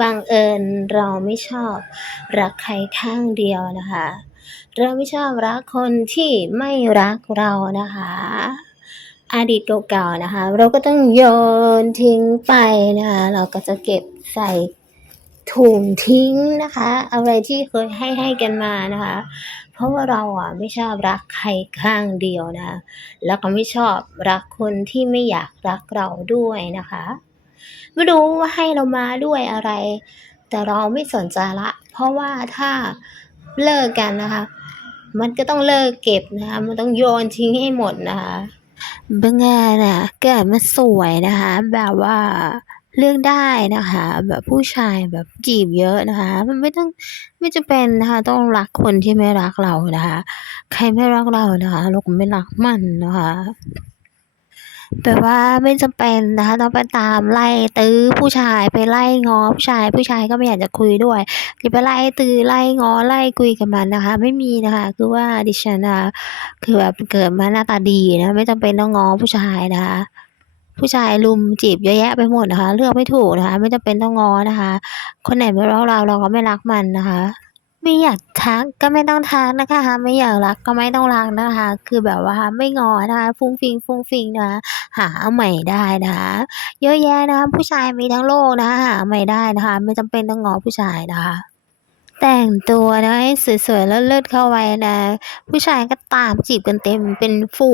บังเอิญเราไม่ชอบรักใครข้างเดียวนะคะ เราไม่ชอบรักคนที่ไม่รักเรานะคะอดีตเก่าๆนะคะ เราก็ต้องโยนทิ้งไปนะคะ เราก็จะเก็บใส่ถุงทิ้งนะคะ อะไรที่เคยให้ให้กันมานะคะ เพราะว่าเราอะไม่ชอบรักใครข้างเดียวนะะแล้วก็ไม่ชอบรักคนที่ไม่อยากรักเราด้วยนะคะ ไม่รู้ว่าให้เรามาด้วยอะไร แต่เราไม่สนใจละ เพราะว่าถ้าเลิกกันนะคะ มันก็ต้องเลิกเก็บนะคะมันต้องโยนทิ้งให้หมดนะคะบางงานอะเกิดมาสวยนะคะ แบบว่าเลือกได้นะคะ แบบผู้ชายแบบจีบเยอะนะคะ มันไม่ต้องไม่จำเป็นนะคะ ต้องรักคนที่ไม่รักเรานะคะ ใครไม่รักเรานะคะเราก็ไม่รักมันนะคะ แบบว่าไม่จำเป็นนะคะต้องไปตามไล่ตื้อผู้ชายไปไล่ง้อผู้ชายผู้ชายก็ไม่อยากจะคุยด้วยจะไปไล่ตื้อไล่ง้อไล่คุยกับมันนะคะ ไม่มีนะคะ คือว่าดิฉันนะคะคือแบบเกิดมาหน้าตาดีนะไม่จำเป็นต้องง้อผู้ชายนะคะผู้ชายรุมจีบเยอะแยะไปหมดนะคะ เลือกไม่ถูกนะคะ ไม่จำเป็นต้องง้อนะคะ คนไหนไม่รักเราเราก็ไม่รักมันนะคะ ไม่อยากทักก็ไม่ต้องทักนะคะ ไม่อยากรักก็ไม่ต้องรักนะคะ คือแบบว่าไม่งอนะคะฟุ้งฟิงฟุ้งฟิงนะคะหาใหม่ได้นะคะเยอะแยะนะคะผู้ชายมีทั้งโลกนะคะหาใหม่ได้นะคะ ไม่จำเป็นต้องงอผู้ชายนะคะแต่งตัวนะให้สวยๆแล้วเลิศเข้าไว้นะ ผู้ชายก็ตามจีบกันเต็มเป็นฝู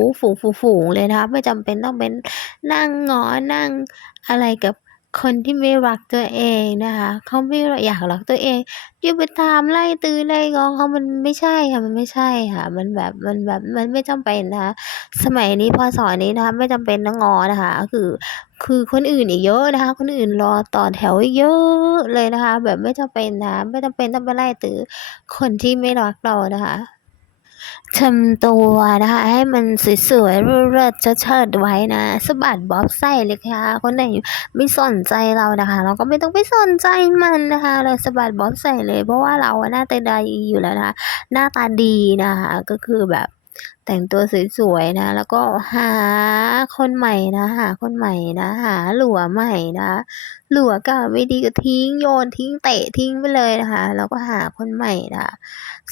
งฝูงฝูงฝูเลยนะคะไม่จำเป็นต้องเป็นนั่งงอนั่งอะไรกับ คนที่ไม่รักตัวเองนะคะเขาไม่อยากรักตัวเองอย่าไปตามไล่ตื้อไล่ง้อเขามันไม่ใช่ค่ะมันไม่ใช่ค่ะ มันแบบมันแบบมันไม่จำเป็นนะคะสมัยนี้พศนี้นะคะไม่จำเป็นต้องงอนะคะคือคือคนอื่นอีกเยอะนะคะ คนอื่นรอต่อแถวเยอะเลยนะคะ แบบไม่จำเป็นนะคะไม่จำเป็นต้องไปไล่ตื้อคนที่ไม่รักเรานะคะ ทำตัวนะคะ ให้มันสวยๆเลิศๆเชิดๆไว้นะสะบัดบ๊อบใส่เลยค่ะ คนไหนไม่สนใจเรานะคะ เราก็ไม่ต้องไปสนใจมันนะคะ เราสะบัดบ๊อบใส่เลย เพราะว่าเราหน้าตาดีอยู่แล้วนะคะหน้าตาดีนะคะ ก็คือแบบ แต่งตัวสวยๆนะ แล้วก็หาคนใหม่นะ หาคนใหม่นะ หาหลัวใหม่นะหลัวก็ไม่ดีก็ทิ้งโยนทิ้งเตะทิ้งไปเลยนะคะแล้วก็หาคนใหม่นะ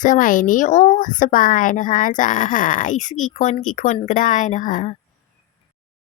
สมัยนี้โอ้สบายนะคะ จะหาอีกสักกี่คนกี่คนก็ได้นะคะ